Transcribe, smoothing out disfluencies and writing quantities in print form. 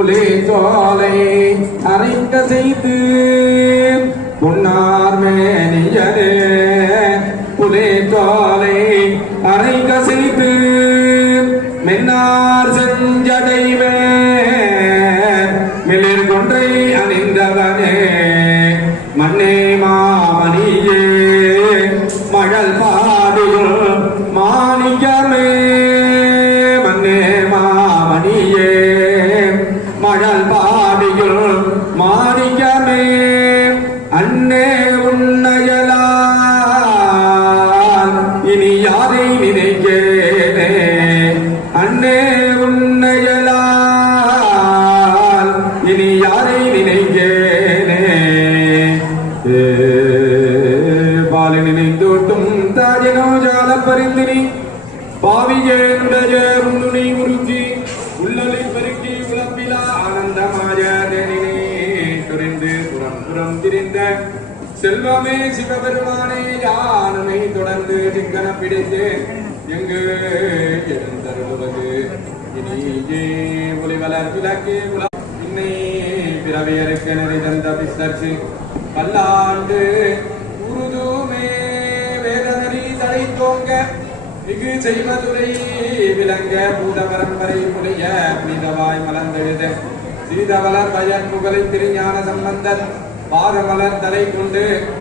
புலே தோலை அரைக்க செய்து பொன்னார் மேனியரே புலே தோலை அரைக்க செய்து மென்னார் செஞ்சடைவே மிளிர் கொன்றை அணிந்தவனே மண்ணே மாமணியே மழல் பாடியுள் மாணிக்கமே மண்ணே மாமணியே மழல் பாடியுள் மாணிக்கமே அன்னே உன்னையலால் இனி யாரை நினைக்கேனே அன்னே உன்னையலால் இனி யாரை நினைக்கேனே பாலி நினைந்தோட்டும் தாஜனோ ஜால பரிந்தினி பாவியேனுடைய உன்னுனை உருக்கி உள்ளலை பெருக்கி உலப்பிலா ஆனந்தமாய தேனினே துரிந்து புறம் புறம் திரிந்த செல்வமே சிவபெருமானே யானை தொடர்ந்து சிங்கன பிடித்து எங்கு எழுந்தருளுவது இனியே ஒளிவலர் விளக்கே இன்னை பிறவியருக்க நிறைந்த பிசர்ச்சி பல்லாண்டு உருதுமே வேதனரி தடை தோங்க மிகு செய்வதுரை விளங்க பூத பரம்பரை புலைய புனிதவாய் மலர்ந்தெழுத சீதவளர் பயன் புகழை திருஞான சம்பந்தர் பாதமலர் தலை கொண்டு